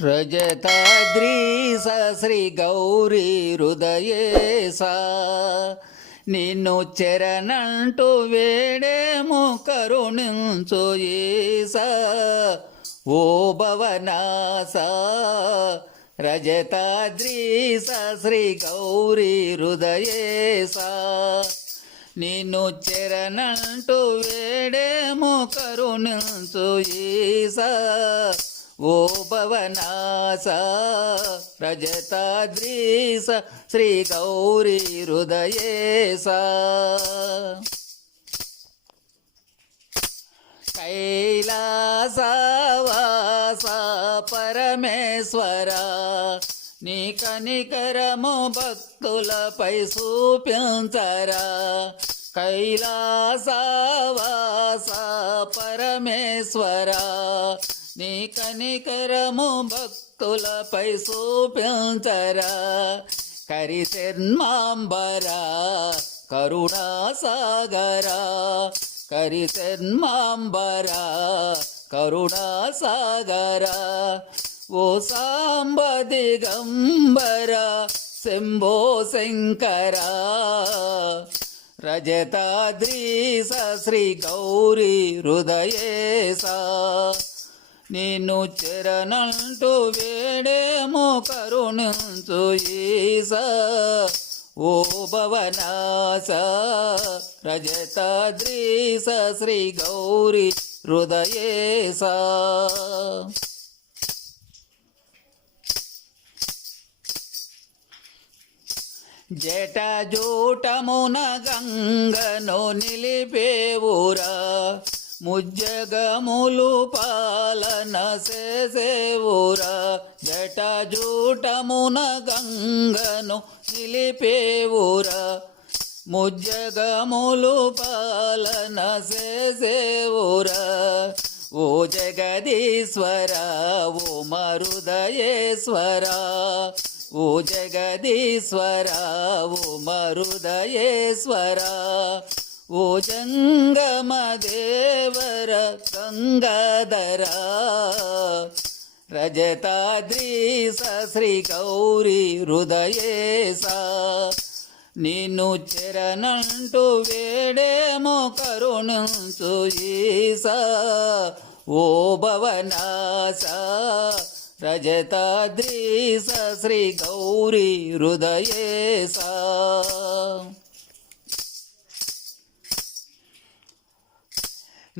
రజతాద్రీస శ్రీ గౌరీ హృదయేసా నిన్ను చెరనంటూ వేడేము కరుణించు ఈసా ఓ భవనాసా రజతాద్రీస శ్రీ గౌరీ హృదయేసా నిన్ను చెరనంటూ వేడేము కరుణించు ఈసా ఓ భవనాస రజతాద్రీస శ్రీ గౌరీ హృదయేస. కైలాసవాస పరమేశ్వర నీ కనికరము భక్తులపై చూపించరా. కైలాసవాస పరమేశ్వర నీ కనికరము భక్తులపై చూపించరా కరిశర్మాంబరా కరుణాసాగరా. కరిశర్మాంబరా కరుణాసాగరా. ఓ సాంబ దిగంబర శంభో శంకరా. రజతాద్రీస శ్రీ గౌరీ హృదయేసా నిన్ను చెరనంటూ వేడేమో కరుణించు ఈసా. ఓ భవనాస రజతాద్రీస శ్రీ గౌరీ హృదయేసా. జటజూటమున గంగను నిలిపేవురా ముజ్జగములు పాలన చేసేవురా జటజూటమున గంగను నిలిపేవురా. ముజ్జగములు పాలన చేసేవురా ఓ జగదీశ్వర ఓ మరుదయేశ్వర. ఓ జగదీశ్వర ఓ మరుదయేశ్వర. ఓ జంగమ దేవర గంగాధర రజతాద్రి శ్రీ గౌరీ హృదయేసా నిన్ను చెరనంటూ వేడేమో కరుణించు ఈసా ఓ భవనాస రజతాద్రి శ్రీ గౌరీ హృదయేసా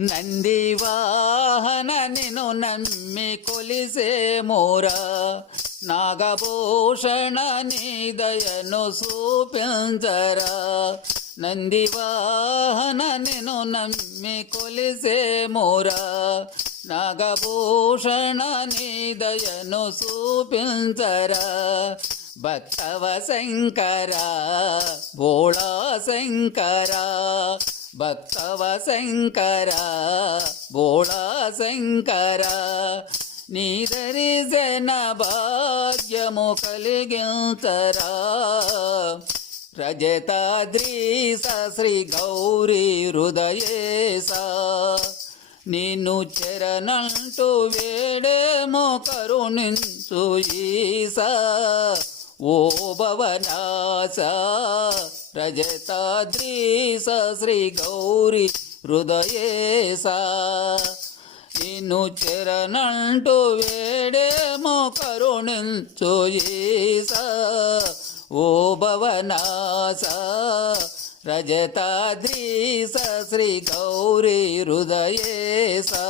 నందివాహన నిను నమ్మి కొలిసే మోరా. నాగభూషణ నీ దయను చూపించరా నందివాహన నిను నమ్మి కొలిసే మోరా. నాగభూషణ నీ దయను చూపించరా భక్తవ శంకరా భోళా శంకరా భక్తవ శంకర భోళా శంకర నీ దరిశన భాగ్యము కలిగించరా. రజతాద్రీస శ్రీ గౌరీ హృదయేశ నిన్ను చెరనంటూ వేడేమో కరుణించు ఈసా ఓ భవనాశ రజతాద్రీస శ్రీ గౌరీ హృదయేసా నిన్ను చెరనంటూ వేడేమో కరుణించు ఈసా ఓ భవనాస రజతాద్రీస శ్రీ గౌరీ హృదయేసా